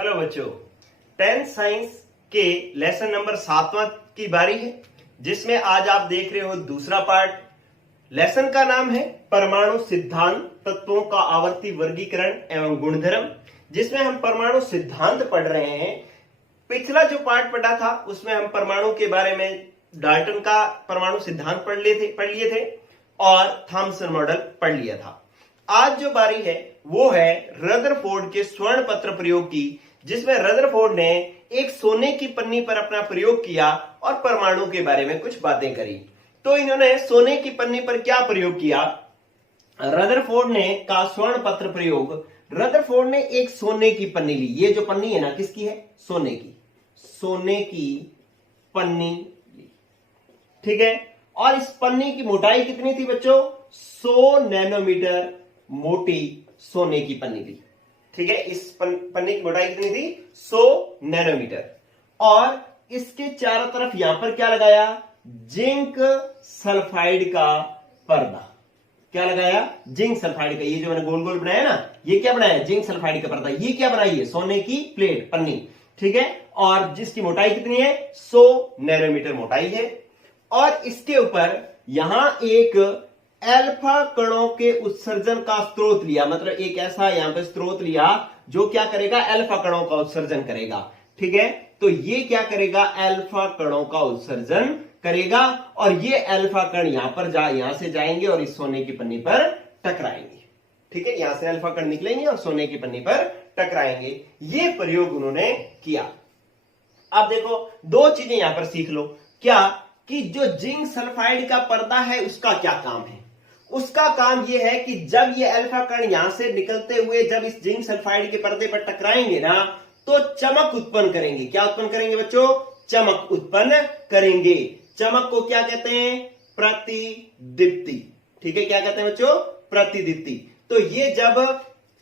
Hello बच्चों, 10th science के lesson number 7वां की बारी है, जिसमें आज आप देख रहे हो दूसरा पार्ट। लेसन का नाम है परमाणु सिद्धांत, तत्वों का आवर्ती वर्गीकरण एवं गुणधर्म, जिसमें हम परमाणु सिद्धांत पढ़ रहे हैं। पिछला जो पार्ट पढ़ा था उसमें हम परमाणु के बारे में डाल्टन का परमाणु सिद्धांत पढ़ लिए थे और थॉमसन मॉडल पढ़ लिया था। आज जो बारी है वो है रदरफोर्ड के स्वर्ण पत्र प्रयोग की, जिसमें रदरफोर्ड ने एक सोने की पन्नी पर अपना प्रयोग किया और परमाणु के बारे में कुछ बातें करी। तो इन्होंने सोने की पन्नी पर क्या प्रयोग किया? रदरफोर्ड ने का स्वर्ण पत्र प्रयोग। रदरफोर्ड ने एक सोने की पन्नी ली। ये जो पन्नी है ना, किसकी है? सोने की। सोने की पन्नी ली, ठीक है। और इस पन्नी की मोटाई कितनी थी बच्चों? 100 नैनोमीटर मोटी सोने की पन्नी थी, ठीक है। इस पन्नी की मोटाई कितनी थी? 100 नैनोमीटर। और इसके चारों तरफ यहां पर क्या लगाया? जिंक सल्फाइड का पर्दा। क्या लगाया? जिंक सल्फाइड का। ये जो मैंने गोल गोल बनाया ना, ये क्या बनाया? जिंक सल्फाइड का पर्दा। ये क्या बनाई है? सोने की प्लेट, पन्नी, ठीक है। और जिसकी मोटाई कितनी है? 100 नैनोमीटर मोटाई है। और इसके ऊपर यहां एक अल्फा कणों के उत्सर्जन का स्रोत लिया, मतलब एक ऐसा यहां पे स्रोत लिया जो क्या करेगा? अल्फा कणों का उत्सर्जन करेगा, ठीक है। तो ये क्या करेगा? अल्फा कणों का उत्सर्जन करेगा। और ये अल्फा कण यहां से जाएंगे और इस सोने की पन्नी पर टकराएंगे, ठीक है। यहां से अल्फा कण निकलेंगे और सोने की पन्नी पर टकराएंगे। ये प्रयोग उन्होंने किया। अब देखो, दो चीजें यहां पर सीख लो। क्या? कि जो जिंक सल्फाइड का पर्दा है उसका क्या काम है? उसका काम यह है कि जब ये अल्फा कण यहां से निकलते हुए जब इस जिंक सल्फाइड के पर्दे पर टकराएंगे ना, तो चमक उत्पन्न करेंगे। क्या उत्पन्न करेंगे बच्चों? चमक उत्पन्न करेंगे। चमक को क्या कहते हैं? प्रतिदीप्ति, ठीक है। क्या कहते हैं बच्चों? प्रतिदीप्ति। तो ये जब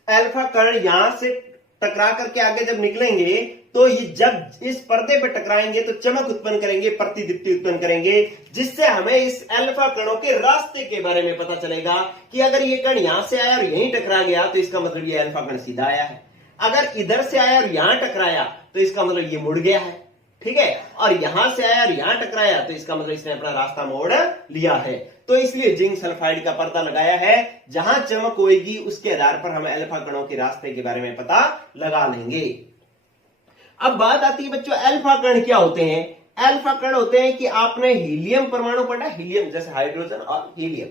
अल्फा कण यहां से टकरा करके आगे जब निकलेंगे, तो ये जब इस पर्दे पर टकराएंगे तो चमक उत्पन्न करेंगे, प्रतिदीप्ति उत्पन्न करेंगे, जिससे हमें इस अल्फा कणों के रास्ते के बारे में पता चलेगा कि अगर ये कण यहां से आया और यहीं टकरा गया तो इसका मतलब ये अल्फा कण सीधा आया है। अगर इधर से आया और यहां टकराया तो इसका मतलब ये मुड़ गया है, ठीक है। और यहां से आया और यहां टकराया तो इसका मतलब इसने अपना रास्ता मोड़ लिया है। तो इसलिए जिंक सल्फाइड का पर्दा लगाया है। जहां चमक होगी उसके आधार पर हम अल्फा कणों के रास्ते के बारे में पता लगा लेंगे। अब बात आती है बच्चों, अल्फा कण क्या होते हैं? अल्फा कण होते हैं कि आपने हीलियम परमाणु पढ़ा, हीलियम जैसे हाइड्रोजन और हीलियम।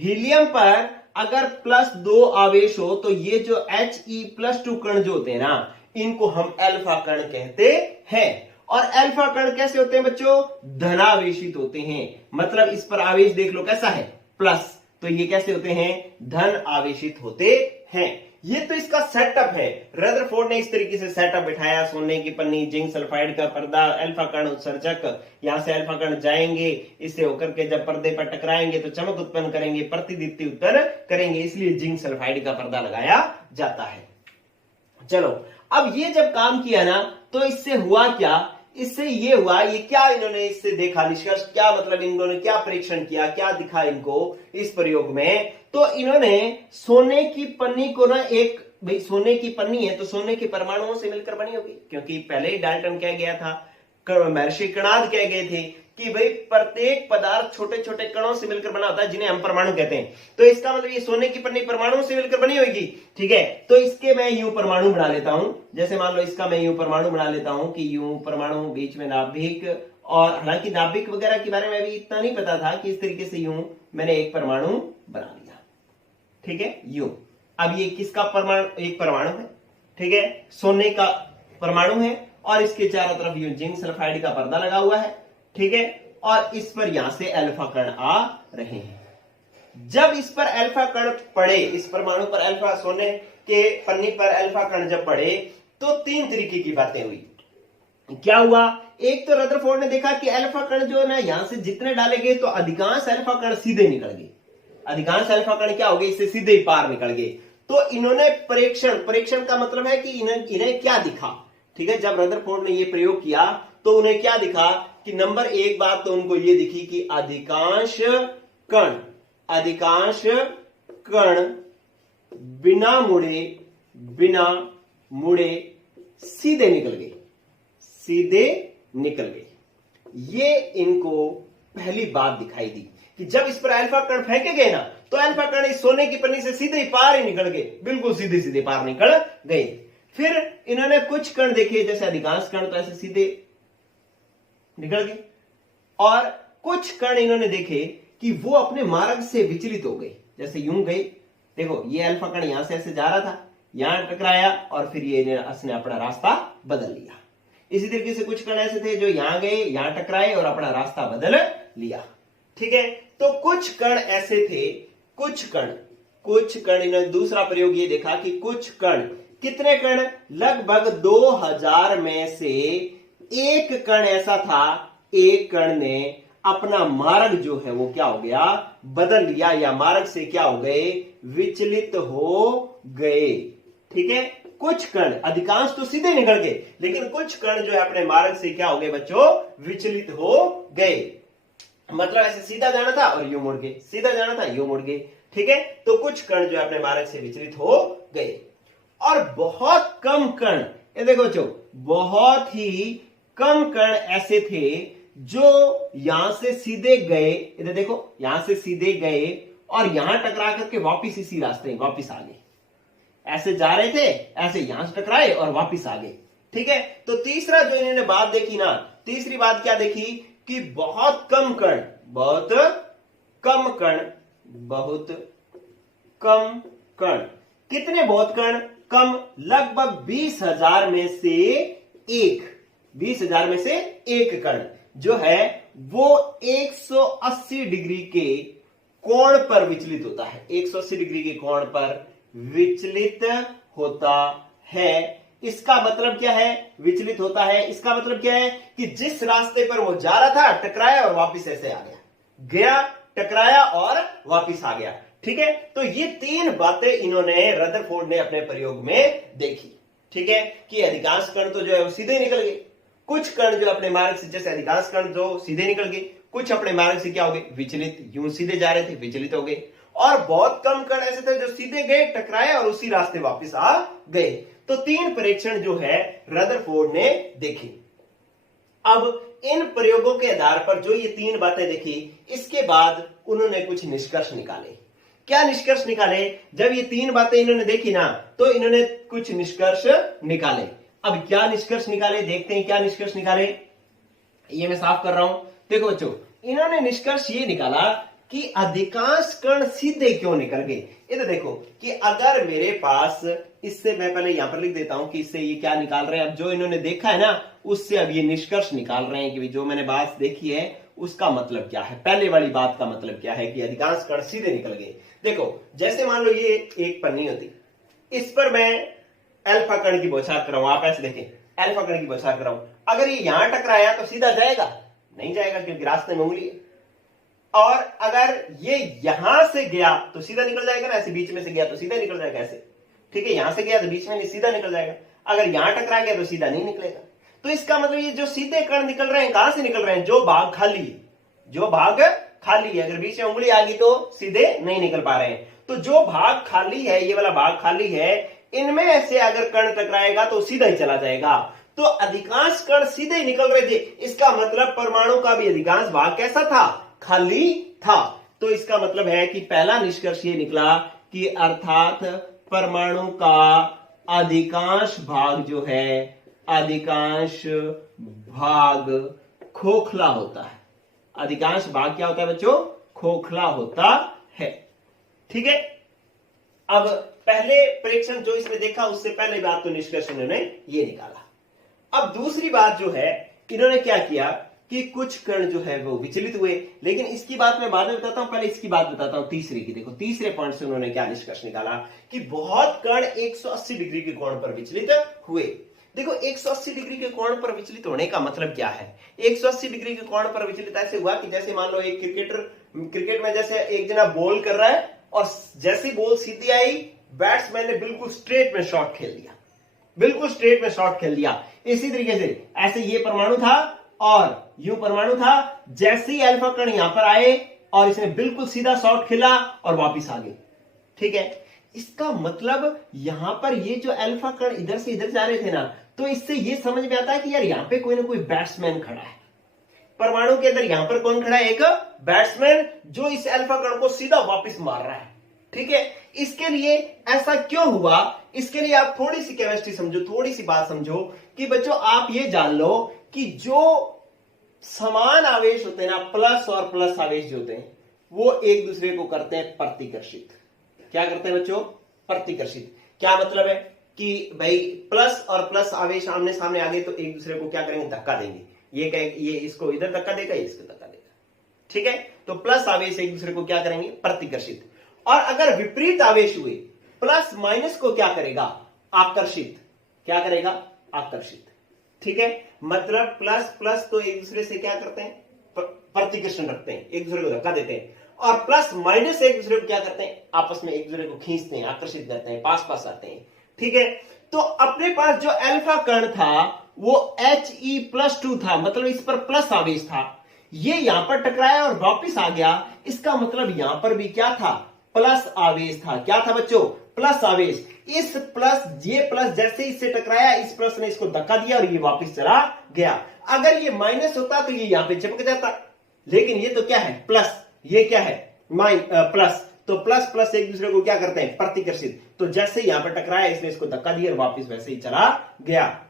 हीलियम पर अगर +2 आवेश हो तो ये जो He+2 कण जो होते हैं ना, इनको हम अल्फा कण कहते हैं। और अल्फा कण कैसे होते हैं बच्चों? धनावेशित होते हैं। मतलब इस पर आवेश देख लो कैसा है? प्लस। तो ये कैसे होते हैं? धन आवेशित होते हैं। ये तो इसका सेटअप है। रदरफोर्ड ने इस तरीके से सेटअप बिठाया। सोने की पन्नी, जिंक सल्फाइड का पर्दा, अल्फा कण उत्सर्जक। यहां से अल्फा कण जाएंगे, इससे होकर के जब पर्दे पर टकराएंगे तो चमक उत्पन्न करेंगे, प्रतिदीप्ति उत्पन्न करेंगे, इसलिए जिंक सल्फाइड का पर्दा लगाया जाता है। चलो, अब ये जब काम किया ना, तो इससे हुआ क्या? इससे ये हुआ, ये क्या इन्होंने इससे देखा, निष्कर्ष क्या? मतलब इन्होंने क्या परीक्षण किया, क्या दिखा इनको इस प्रयोग में? तो इन्होंने सोने की पन्नी को ना, एक भाई सोने की पन्नी है तो सोने के परमाणुओं से मिलकर बनी होगी, क्योंकि पहले ही डाल्टन कह गया था, महर्षि कणाद कह गए थे कि भाई प्रत्येक पदार्थ छोटे छोटे कणों से मिलकर बना होता है, जिन्हें हम परमाणु कहते हैं। तो इसका मतलब ये सोने की पन्नी परमाणुओं से मिलकर बनी होगी, ठीक है। तो इसके मैं यूं परमाणु बना लेता हूं। जैसे मान लो इसका मैं यूं परमाणु बना लेता हूं कि यूं परमाणु, बीच में नाभिक। और हालांकि नाभिक वगैरह के बारे में अभी इतना नहीं पता था कि इस तरीके से यूं मैंने एक परमाणु बना लिया, ठीक है, यूं। अब ये किसका परमाणु? एक परमाणु है, ठीक है, सोने का परमाणु है। और इसके चारों तरफ यूं जिंक सल्फाइड का पर्दा लगा हुआ है, ठीक है। और इस पर यहां से अल्फा कण आ रहे हैं। जब इस पर अल्फा कण पड़े, इस परमाणु पर अल्फा, सोने के पन्नी पर अल्फा कण जब पड़े, तो 3 तरीके की बातें हुई। क्या हुआ? एक तो रदरफोर्ड ने देखा कि अल्फा कण जो है ना, यहां से जितने डाले गए तो अधिकांश अल्फा कण सीधे निकल गए। अधिकांश अल्फा कण क्या हो गए? इससे सीधे ही पार निकल गए। तो इन्होंने परीक्षण का मतलब है कि इन्हें क्या दिखा, ठीक है। जब रदरफोर्ड ने यह प्रयोग किया तो उन्हें क्या दिखा? कि नंबर 1 बात तो उनको यह दिखी कि अधिकांश कण बिना मुड़े सीधे निकल गए, सीधे निकल गए। ये इनको पहली बात दिखाई दी कि जब इस पर अल्फा कण फेंके गए ना, तो अल्फा कण इस सोने की पन्नी से सीधे ही पार ही निकल गए, बिल्कुल सीधे सीधे पार निकल गए। फिर इन्होंने कुछ कण देखे, जैसे अधिकांश कण तो ऐसे सीधे निकल गए, और कुछ कण इन्होंने देखे कि वो अपने मार्ग से विचलित हो गए, जैसे यूं गए। देखो ये अल्फा कण यहां से ऐसे जा रहा था, यहां टकराया और फिर ये इसने अपना रास्ता बदल लिया। इसी तरीके से कुछ कण ऐसे थे जो यहां गए, यहां टकराए और अपना रास्ता बदल लिया। ठीक है, तो कुछ कण ऐसे थे, कुछ कण इन्होंने दूसरा प्रयोग ये देखा कि कुछ कण, कितने कण, लगभग 2000 में से एक कण ऐसा था, एक कण ने अपना मार्ग जो है वो क्या हो गया, बदल लिया, या मार्ग से क्या हो गए, विचलित हो गए। ठीक है, कुछ कण, अधिकांश तो सीधे निकल गए, लेकिन कुछ कण जो है अपने मार्ग से क्या हो गए बच्चों, विचलित हो गए। मतलब ऐसे सीधा जाना था और यूं मुड़ गए, सीधा जाना था यूं मुड़ गए। ठीक है, तो कुछ कण जो है अपने मार्ग से विचलित हो गए, और बहुत कम कण, ये देखो बच्चों, बहुत ही कम कण ऐसे थे जो यहां से सीधे गए, इधर देखो, यहां से सीधे गए और यहां टकरा करके वापिस इसी रास्ते वापिस आ गए। ऐसे जा रहे थे, ऐसे यहां से टकराए और वापिस आ गए। ठीक है, तो तीसरा जो इन्होंने बात देखी ना, तीसरी बात क्या देखी कि बहुत कम कण, बहुत कम कण, कितने बहुत कण, कम, लगभग 20,000 में से एक, 20,000 में से एक कण जो है वो 180 डिग्री के कोण पर विचलित होता है, 180 डिग्री के कोण पर विचलित होता है। इसका मतलब क्या है, विचलित होता है, इसका मतलब क्या है कि जिस रास्ते पर वो जा रहा था, टकराया और वापिस ऐसे आ गया, टकराया और वापिस आ गया। ठीक है, तो ये तीन बातें इन्होंने, रदरफोर्ड ने अपने प्रयोग में देखी। ठीक है, कि अधिकांश कण तो जो है वो सीधे निकल गए, कुछ कण जो अपने मार्ग से, जैसे अधिकांश कण जो सीधे निकल गए, कुछ अपने मार्ग से क्या हो गए, विचलित, यूं सीधे जा रहे थे, विचलित हो गए, और बहुत कम कण ऐसे थे जो सीधे गए, टकराए और उसी रास्ते वापस आ गए। तो तीन परीक्षण जो है रदरफोर्ड ने देखे। अब इन प्रयोगों के आधार पर जो ये तीन बातें देखी, इसके बाद उन्होंने कुछ निष्कर्ष निकाले। क्या निष्कर्ष निकाले, जब ये तीन बातें इन्होंने देखी ना, तो इन्होंने कुछ निष्कर्ष निकाले। अब क्या निष्कर्ष निकाले, देखते हैं क्या निष्कर्ष निकाले। ये मैं साफ कर रहा हूं। देखो बच्चों, इन्होंने निष्कर्ष ये निकाला कि अधिकांश कण सीधे क्यों निकल गए। इधर देखो कि अगर मेरे पास, इससे मैं पहले यहां पर लिख देता हूं कि इससे ये क्या निकाल रहे हैं। अब जो इन्होंने देखा है ना, उससे अब ये निष्कर्ष निकाल रहे हैं कि जो मैंने बात देखी है उसका मतलब क्या है, पहले वाली बात का मतलब क्या है कि अधिकांश कण सीधे निकल गए। देखो, जैसे मान लो ये एक पन्नी होती, इस पर मैं अल्फा कण की बौछार कराऊं, आप ऐसे देखें, अल्फा कण की बौछार कराऊं, अगर ये यहां टकराया तो सीधा जाएगा, नहीं जाएगा, क्योंकि रास्ते में उंगली है। और अगर ये यहां से गया तो सीधा निकल जाएगा ना, ऐसे बीच में से गया तो सीधा निकल जाएगा ऐसे। ठीक है, यहां से गया तो बीच में सीधा निकल जाएगा, अगर यहां टकरा गया तो सीधा नहीं निकलेगा। तो इसका मतलब ये जो सीधे कण निकल रहे हैं, कहां से निकल रहे हैं, जो भाग खाली है, जो भाग खाली है, अगर बीच में उंगली आ गई तो सीधे नहीं निकल पा रहे हैं। तो जो भाग खाली है, ये वाला भाग खाली है, इनमें से अगर कण टकराएगा तो सीधा ही चला जाएगा। तो अधिकांश कण सीधे ही निकल रहे थे, इसका मतलब परमाणु का भी अधिकांश भाग कैसा था, खाली था। तो इसका मतलब है कि पहला निष्कर्ष ये निकला कि अर्थात परमाणु का अधिकांश भाग जो है, अधिकांश भाग खोखला होता है। अधिकांश भाग क्या होता है बच्चों, खोखला होता है। ठीक है, अब पहले परीक्षण जो इसने देखा, उससे पहले बात तो निष्कर्ष इन्होंने ये निकाला। अब दूसरी बात जो है, इन्होंने क्या किया कि कुछ कण जो है वो विचलित हुए, लेकिन इसकी बात मैं बाद में बताता हूं, पहले इसकी बात बताता हूं, तीसरे की। देखो, तीसरे पॉइंट से उन्होंने क्या निष्कर्ष निकाला कि बहुत कण 180 डिग्री के कोण पर विचलित हुए। देखो, 180 डिग्री के कोण पर विचलित होने का मतलब क्या है। 180 डिग्री के कोण पर विचलित ऐसे हुआ कि जैसे मान लो एक क्रिकेट में जैसे एक जना बॉल कर रहा है और जैसी बॉल सीधी आई, बैट्समैन ने बिल्कुल स्ट्रेट में शॉट खेल दिया, बिल्कुल स्ट्रेट में शॉट खेल दिया। इसी तरीके से ऐसे ये परमाणु था और यू परमाणु था, जैसे ही अल्फा कण यहां पर आए और इसने बिल्कुल सीधा शॉट खेला और वापिस आ गए। ठीक है, इसका मतलब यहां पर ये जो अल्फा कण इधर से इधर जा रहे थे ना, तो इससे ये समझ में आता है कि यार यहां पे कोई ना कोई बैट्समैन खड़ा है। परमाणु के अंदर यहां पर कौन खड़ा है? एक बैट्समैन जो इस अल्फा कण को सीधा वापस मार रहा है। ठीक है, इसके लिए ऐसा क्यों हुआ, इसके लिए आप थोड़ी सी केमिस्ट्री समझो, थोड़ी सी बात समझो कि बच्चों आप ये जान लो कि जो समान आवेश होते हैं ना, प्लस और प्लस आवेश जो होते हैं, वो एक दूसरे को करते हैं प्रतिकर्षित। क्या करते हैं बच्चों? प्रतिकर्षित। क्या मतलब है कि भाई प्लस और प्लस आवेश आमने सामने आ गए तो एक दूसरे को क्या करेंगे? धक्का देंगे। ये इसको इधर धक्का देगा, ये इसको धक्का देगा। ठीक है, तो प्लस आवेश एक दूसरे को क्या करेंगे? प्रतिकर्षित। और अगर विपरीत आवेश हुए, प्लस माइनस को क्या करेगा? आकर्षित। क्या करेगा? आकर्षित। ठीक है, मतलब प्लस प्लस तो एक दूसरे से क्या करते हैं? प्रतिकर्षण रखते हैं, एक दूसरे को धक्का देते हैं। और प्लस माइनस एक दूसरे को क्या करते हैं? आपस में एक दूसरे को खींचते हैं, आकर्षित करते हैं, पास पास आते हैं। ठीक है, तो अपने पास जो अल्फा कण था वो He+2 था, मतलब इस पर प्लस आवेश था। ये यहां पर टकराया और वापस आ गया, इसका मतलब यहां पर भी क्या था? प्लस आवेश था। क्या था बच्चों? प्लस आवेश। इस प्लस, ये प्लस जैसे इससे टकराया, इस प्लस ने इसको धक्का दिया और ये वापस चला गया। अगर ये माइनस होता तो ये यहां पे चिपक जाता, लेकिन ये तो क्या है? प्लस। ये क्या है? प्लस। तो प्लस प्लस एक दूसरे को क्या करते हैं? प्रतिकर्षित। तो जैसे यहां पर टकराया, इसने इसको धक्का दिया और वापस वैसे ही चला गया।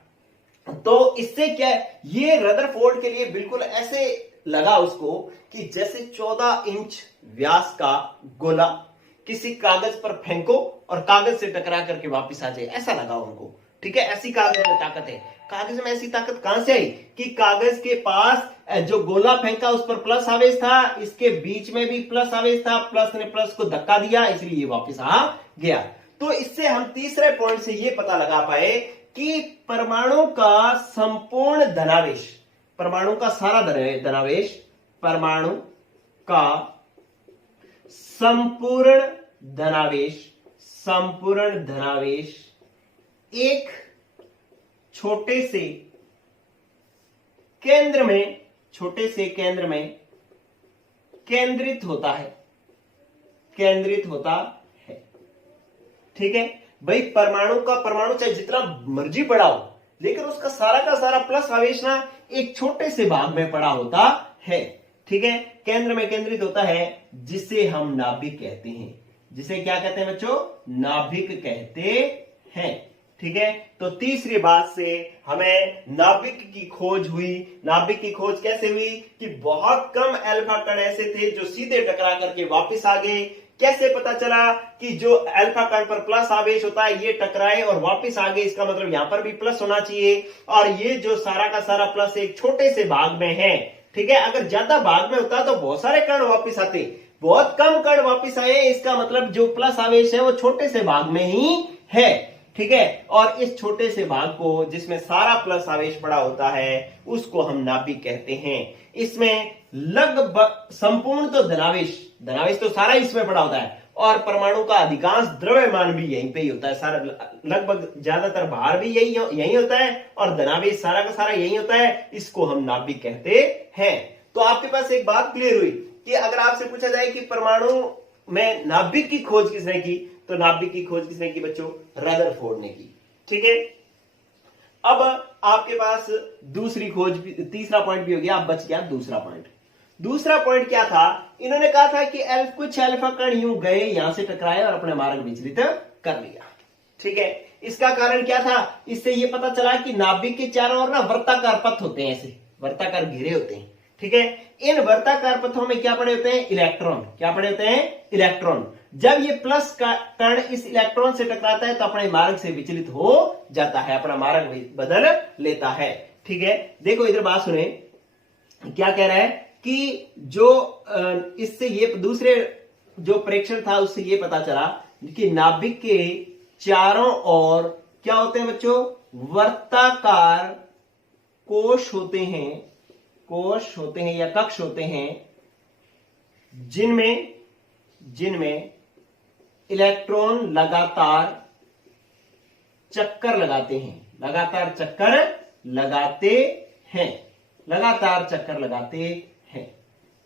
तो इससे क्या है? ये रदरफोर्ड के लिए बिल्कुल ऐसे लगा उसको कि जैसे 14 इंच व्यास का गोला किसी कागज पर फेंको और कागज से टकरा करके वापस आ जाए, ऐसा लगा उनको। ठीक है, ऐसी कागज में ताकत है। कागज में ऐसी ताकत कहां से आई कि कागज के पास जो गोला फेंका उस पर प्लस आवेश था, इसके बीच में भी प्लस आवेश था, प्लस ने प्लस को धक्का दिया, इसलिए ये वापस आ गया। तो इससे हम तीसरे पॉइंट से ये पता लगा पाए कि परमाणु का संपूर्ण धनावेश, परमाणु का सारा धनावेश, परमाणु का संपूर्ण धनावेश, संपूर्ण धनावेश एक छोटे से केंद्र में, छोटे से केंद्र में केंद्रित होता है, केंद्रित होता है। ठीक है भाई, परमाणु चाहे जितना मर्जी बड़ा हो, लेकिन उसका सारा का सारा प्लस आवेश ना एक छोटे से भाग में पड़ा होता है। ठीक है, केंद्र में केंद्रित होता है, जिसे हम नाभिक कहते हैं। जिसे क्या कहते हैं बच्चों? नाभिक कहते हैं। ठीक है, तो तीसरी बात से हमें नाभिक की खोज हुई। नाभिक की खोज कैसे हुई कि बहुत कम अल्फा कण ऐसे थे जो सीधे टकरा करके वापस आ गए। कैसे पता चला कि जो अल्फा कण पर प्लस आवेश होता है ये टकराए और वापस आ गए, इसका मतलब यहां पर भी प्लस होना चाहिए। और ये जो सारा का सारा प्लस एक छोटे से भाग में है। ठीक है, अगर ज्यादा भाग में होता तो बहुत सारे कण वापस आते, बहुत कम कण वापस आए, इसका मतलब जो प्लस आवेश है वो छोटे से भाग में ही है। ठीक है, और इस छोटे से भाग को जिसमें सारा प्लस आवेश पड़ा होता है उसको हम नाभिक कहते हैं। इसमें लगभग संपूर्ण तो धनावेश तो सारा इसमें पड़ा होता है, और परमाणु का अधिकांश द्रव्यमान भी यहीं पे ही होता है। सारा लगभग ज्यादातर भार भी यही होता है और धनावेश सारा का सारा यही होता है। इसको हम नाभिक कहते हैं। तो आपके पास एक बात क्लियर हुई कि अगर आपसे पूछा जाए कि परमाणु में नाभिक की खोज किसने की, तो नाभिक की खोज किसने की बच्चों? रदरफोर्ड ने की। ठीक है, अब आपके पास दूसरी खोज, तीसरा पॉइंट भी हो गया, अब बच गया दूसरा पॉइंट। दूसरा पॉइंट क्या था? इन्होंने कहा था कि कुछ अल्फा कण यूं गए, यहां से टकराए और अपने मार्ग विचलित कर लिया। ठीक है, इसका कारण क्या था? इससे यह पता चला कि नाभिक के चारों ओर ना वर्ताकार पथ होते हैं, ऐसे वर्ताकार घेरे होते हैं। ठीक है, इन वर्ताकार पथों में क्या पड़े होते हैं? इलेक्ट्रॉन। क्या पड़े होते हैं? इलेक्ट्रॉन। जब ये प्लस का कण इस इलेक्ट्रॉन से टकराता है तो अपने मार्ग से विचलित हो जाता है, अपना मार्ग बदल लेता है। ठीक है, देखो इधर बात सुने, क्या कह रहा है कि जो इससे ये दूसरे जो प्रेक्षण था उससे ये पता चला कि नाभिक के चारों ओर क्या होते हैं बच्चों? वर्ताकार कोश होते हैं, कोश होते हैं या कक्ष होते हैं, जिनमें इलेक्ट्रॉन लगातार चक्कर लगाते हैं, लगातार चक्कर लगाते हैं, लगातार चक्कर लगाते हैं।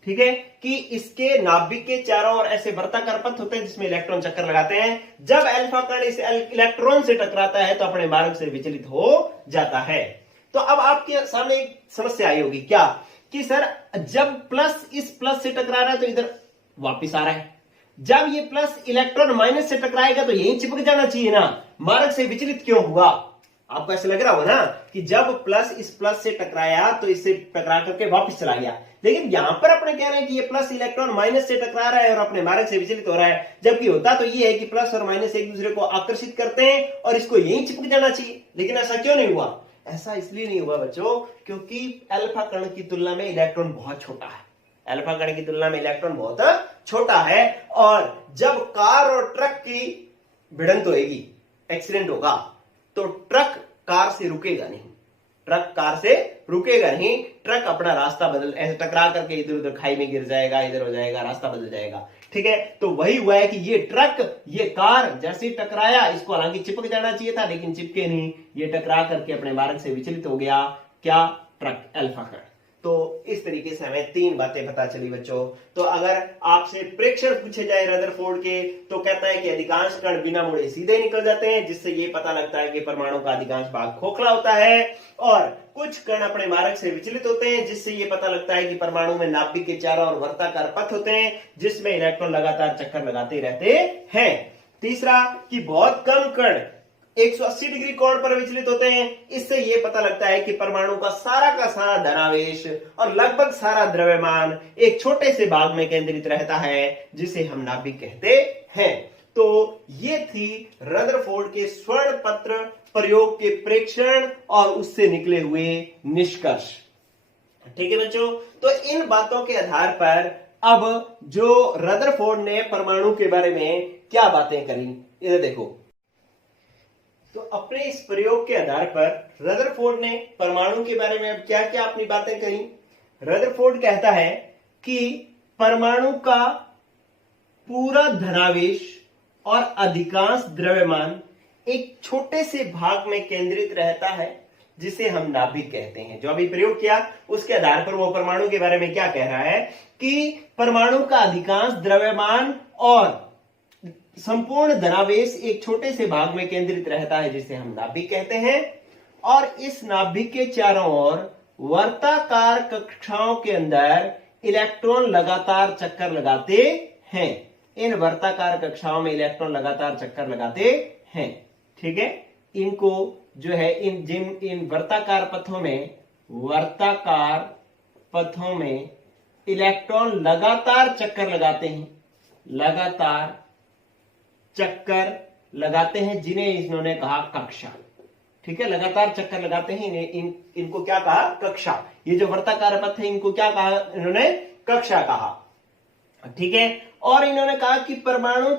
ठीक है, कि इसके नाभिक के चारों ओर ऐसे वर्ताकार पथ होते हैं जिसमें इलेक्ट्रॉन चक्कर लगाते हैं। जब अल्फा कण इस इलेक्ट्रॉन से टकराता है तो अपने मार्ग से विचलित हो जाता है। तो अब आपके सामने एक समस्या आई होगी, क्या कि सर जब प्लस इस प्लस से टकरा रहा है तो इधर वापिस आ रहा है, जब ये प्लस इलेक्ट्रॉन माइनस से टकराएगा तो यहीं चिपक जाना चाहिए ना, मार्ग से विचलित क्यों हुआ? आपको ऐसा लग रहा हो ना कि जब प्लस इस प्लस से टकराया तो इससे टकरा करके वापस चला गया, लेकिन यहां पर अपने कह रहे हैं कि ये प्लस इलेक्ट्रॉन माइनस से टकरा रहा है और अपने मार्ग से विचलित हो रहा है, जबकि होता तो ये है कि प्लस और माइनस एक दूसरे को आकर्षित करते हैं और इसको यहीं चिपक जाना चाहिए, लेकिन ऐसा क्यों नहीं हुआ? ऐसा इसलिए नहीं हुआ बच्चों क्योंकि अल्फा कण की तुलना में इलेक्ट्रॉन बहुत छोटा है। अल्फा कण की तुलना में इलेक्ट्रॉन बहुत छोटा है, और जब कार और ट्रक की भिड़ंत होगी, एक्सीडेंट होगा, तो ट्रक कार से रुकेगा नहीं, ट्रक कार से रुकेगा नहीं, ट्रक अपना रास्ता बदल, ऐसे टकरा करके इधर उधर खाई में गिर जाएगा, इधर हो जाएगा, रास्ता बदल जाएगा। ठीक है, तो वही हुआ है कि ये ट्रक, ये कार जैसे ही टकराया, इसको हालांकि चिपक जाना चाहिए था लेकिन चिपके नहीं, ये टकरा करके अपने मार्ग से विचलित हो गया। क्या? ट्रक, अल्फा कण। तो इस तरीके से हमें तीन बातें पता चली बच्चों। तो अगर आपसे प्रेक्षण पूछे जाए रदरफोर्ड के, तो कहता है कि अधिकांश कण बिना मुड़े सीधे निकल जाते हैं, जिससे ये पता लगता है कि परमाणु का अधिकांश भाग खोखला होता है, और कुछ कण अपने मार्ग से विचलित होते हैं, जिससे ये पता लगता है कि परमाणु में नाभिक के चारों ओर वर्ताकार पथ होते हैं जिसमें इलेक्ट्रॉन लगातार चक्कर लगाते रहते हैं। तीसरा कि बहुत कम कण 180 डिग्री कोण पर विचलित होते हैं, इससे यह पता लगता है कि परमाणु का सारा धनावेश और लगभग सारा द्रव्यमान एक छोटे से भाग में केंद्रित रहता है, जिसे हम नाभिक कहते हैं। तो ये थी रदरफोर्ड के स्वर्ण पत्र प्रयोग के प्रेक्षण और उससे निकले हुए निष्कर्ष। ठीक है बच्चों, तो इन बातों के आधार पर अब जो रदरफोर्ड ने परमाणु के बारे में क्या बातें करी, इधर देखो। तो अपने इस प्रयोग के आधार पर रदरफोर्ड ने परमाणु के बारे में अब क्या क्या अपनी बातें करी। रदरफोर्ड कहता है कि परमाणु का पूरा धनावेश और अधिकांश द्रव्यमान एक छोटे से भाग में केंद्रित रहता है, जिसे हम नाभिक कहते हैं। जो अभी प्रयोग किया उसके आधार पर वो परमाणु के बारे में क्या कह रहा है कि परमाणु का अधिकांश द्रव्यमान और संपूर्ण धनावेश एक छोटे से भाग में केंद्रित रहता है, जिसे हम नाभिक कहते हैं, और इस नाभिक के चारों ओर वर्ताकार कक्षाओं के अंदर इलेक्ट्रॉन लगातार चक्कर लगाते हैं। इन वर्ताकार कक्षाओं में इलेक्ट्रॉन लगातार चक्कर लगाते हैं। ठीक है, इनको जो है इन वर्ताकार पथों में इलेक्ट्रॉन लगातार चक्कर लगाते हैं, लगातार चक्कर लगाते हैं, जिन्हें इन्होंने कहा कक्षा। ठीक है, लगातार चक्कर लगाते हैं, इनको क्या कहा? कक्षा। ये जो वर्ताकार पथ है इनको क्या कहा इन्होंने? कक्षा कहा। ठीक है, और इन्होंने कहा कि परमाणु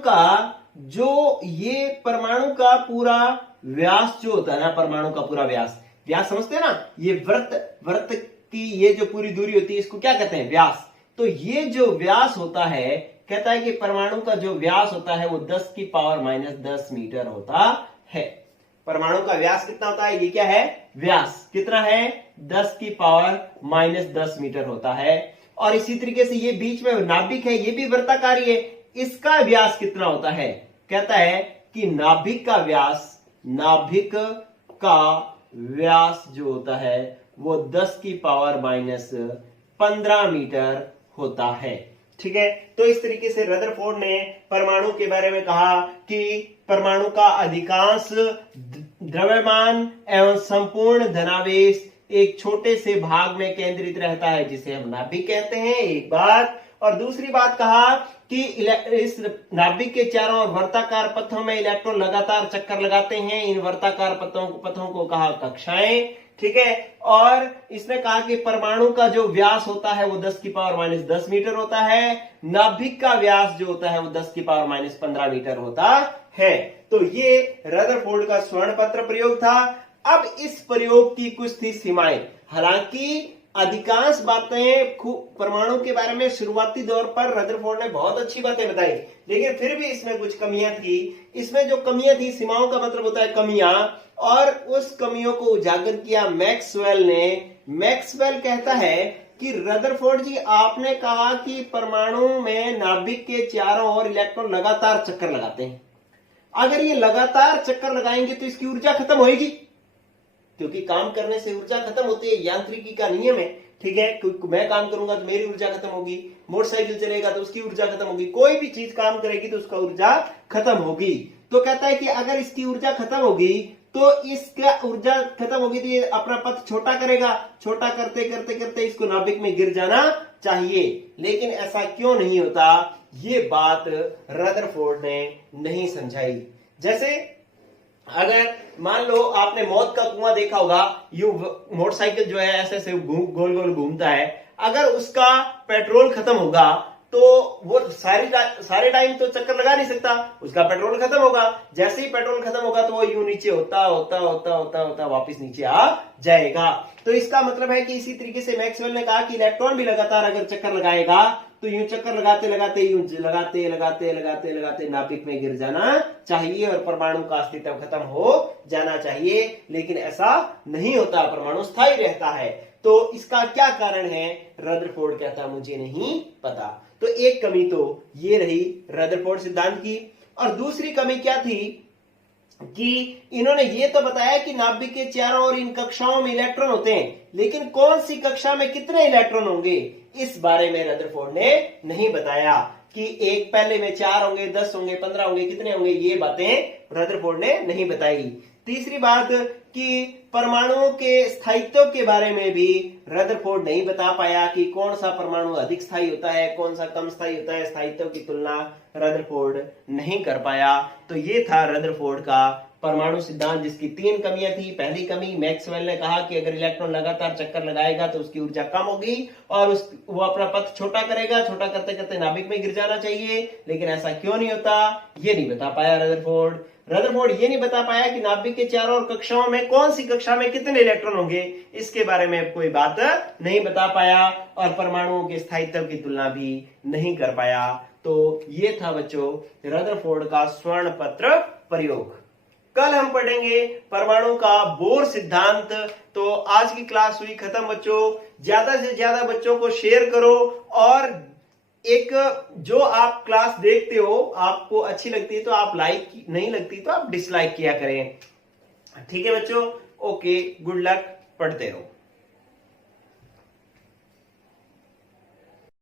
का पूरा व्यास जो होता है ना, परमाणु का पूरा व्यास समझते हैं ना, ये वृत्त की ये जो पूरी दूरी होती है इसको क्या कहते हैं? व्यास। तो ये जो व्यास होता है, कहता है कि परमाणु का जो व्यास होता है वो 10⁻⁻10 मीटर होता है। परमाणु का व्यास कितना होता है? ये क्या है? व्यास कितना है? 10⁻10 मीटर होता है। और इसी तरीके से ये बीच में नाभिक है, ये भी वृत्ताकारी है, इसका व्यास कितना होता है? कहता है कि नाभिक का व्यास जो होता है वो 10⁻15 मीटर होता है। ठीक है, तो इस तरीके से रदरफोर्ड ने परमाणु के बारे में कहा कि परमाणु का अधिकांश द्रव्यमान एवं संपूर्ण धनावेश एक छोटे से भाग में केंद्रित रहता है, जिसे हम नाभिक कहते हैं, एक बात। और दूसरी बात कहा कि इस नाभिक के चारों ओर वर्ताकार पथों में इलेक्ट्रॉन लगातार चक्कर लगाते हैं, इन वर्ताकार पथों को कहा कक्षाएं। ठीक है, और इसने कहा कि परमाणु का जो व्यास होता है वो 10⁻10 मीटर होता है, नाभिक का व्यास जो होता है वो 10⁻15 मीटर होता है। तो ये रदरफोर्ड का स्वर्ण पत्र प्रयोग था। अब इस प्रयोग की कुछ थी सीमाएं। हालांकि अधिकांश बातें परमाणु के बारे में शुरुआती दौर पर रदरफोर्ड ने बहुत अच्छी बातें बताई, लेकिन फिर भी इसमें कुछ कमियां थी। इसमें जो कमियां थी, सीमाओं का मतलब होता है कमियां, और उस कमियों को उजागर किया मैक्सवेल ने। मैक्सवेल कहता है कि रदरफोर्ड जी आपने कहा कि परमाणु में नाभिक के चारों ओर इलेक्ट्रॉन लगातार चक्कर लगाते हैं। अगर ये लगातार चक्कर लगाएंगे तो इसकी ऊर्जा खत्म होगी, क्योंकि काम करने से ऊर्जा खत्म होती है, यांत्रिकी का नियम है। ठीक है, मैं काम करूंगा तो मेरी ऊर्जा खत्म होगी, मोटरसाइकिल चलेगा तो उसकी ऊर्जा खत्म होगी, कोई भी चीज काम करेगी तो उसका ऊर्जा खत्म होगी। तो कहता है कि अगर इसकी ऊर्जा खत्म होगी तो इसका ऊर्जा खत्म होगी तो ये अपना पथ छोटा करेगा, छोटा करते करते करते इसको नाभिक में गिर जाना चाहिए। लेकिन ऐसा क्यों नहीं होता, ये बात रदरफोर्ड ने नहीं समझाई। जैसे अगर मान लो आपने मौत का कुआं देखा होगा, यू मोटरसाइकिल जो है ऐसे ऐसे गोल गोल घूमता है, अगर उसका पेट्रोल खत्म होगा तो वो सारे टाइम तो चक्कर लगा नहीं सकता, उसका पेट्रोल खत्म होगा। जैसे ही पेट्रोल खत्म होगा तो वो यूं नीचे होता होता होता होता होता वापस नीचे आ जाएगा। तो इसका मतलब है कि इसी तरीके से मैक्सवेल ने कहा कि इलेक्ट्रॉन भी लगातार अगर चक्कर लगाएगा तो यूं चक्कर लगाते लगाते यूं लगाते लगाते लगाते लगाते नाभिक में गिर जाना चाहिए और परमाणु का अस्तित्व खत्म हो जाना चाहिए। लेकिन ऐसा नहीं होता, परमाणु स्थायी रहता है। तो इसका क्या कारण है, रदरफोर्ड कहता मुझे नहीं पता। तो एक कमी तो ये रही रदरफोर्ड सिद्धांत की। और दूसरी कमी क्या थी कि इन्होंने ये तो बताया कि नाभिक के चारों ओर इन कक्षाओं में इलेक्ट्रॉन होते हैं, लेकिन कौन सी कक्षा में कितने इलेक्ट्रॉन होंगे इस बारे में रदरफोर्ड ने नहीं बताया। कि एक पहले में 4 होंगे, 10 होंगे, 15 होंगे, कितने होंगे, ये बातें रदरफोर्ड ने नहीं बताई। तीसरी बात कि परमाणुओं के स्थायित्व के बारे में भी रदरफोर्ड नहीं बता पाया कि कौन सा परमाणु अधिक स्थायी होता है, कौन सा कम स्थायी होता है, स्थायित्व की तुलना रदरफोर्ड नहीं कर पाया। तो ये था रदरफोर्ड का परमाणु सिद्धांत, जिसकी 3 कमियां थी। पहली कमी, मैक्सवेल ने कहा कि अगर इलेक्ट्रॉन लगातार चक्कर लगाएगा तो उसकी ऊर्जा कम होगी और वो अपना पथ छोटा करेगा, छोटा करते करते नाभिक में गिर जाना चाहिए। लेकिन ऐसा क्यों नहीं होता, ये नहीं बता पाया रदरफोर्ड। ये नहीं बता पाया कि नाभिक के चारों ओर कक्षाओं में कौन सी कक्षा में कितने इलेक्ट्रॉन होंगे, इसके बारे में कोई बात नहीं बता पाया और परमाणुओं के स्थायित्व की तुलना भी नहीं कर पाया। तो ये था बच्चों रदरफोर्ड का स्वर्ण पत्र प्रयोग। कल हम पढ़ेंगे परमाणु का बोर सिद्धांत। तो आज की क्लास हुई खत्म बच्चों। ज्यादा से ज्यादा बच्चों को शेयर करो और एक जो आप क्लास देखते हो आपको अच्छी लगती है तो आप लाइक, नहीं लगती तो आप डिसलाइक किया करें। ठीक है बच्चों, ओके, गुड लक, पढ़ते रहो।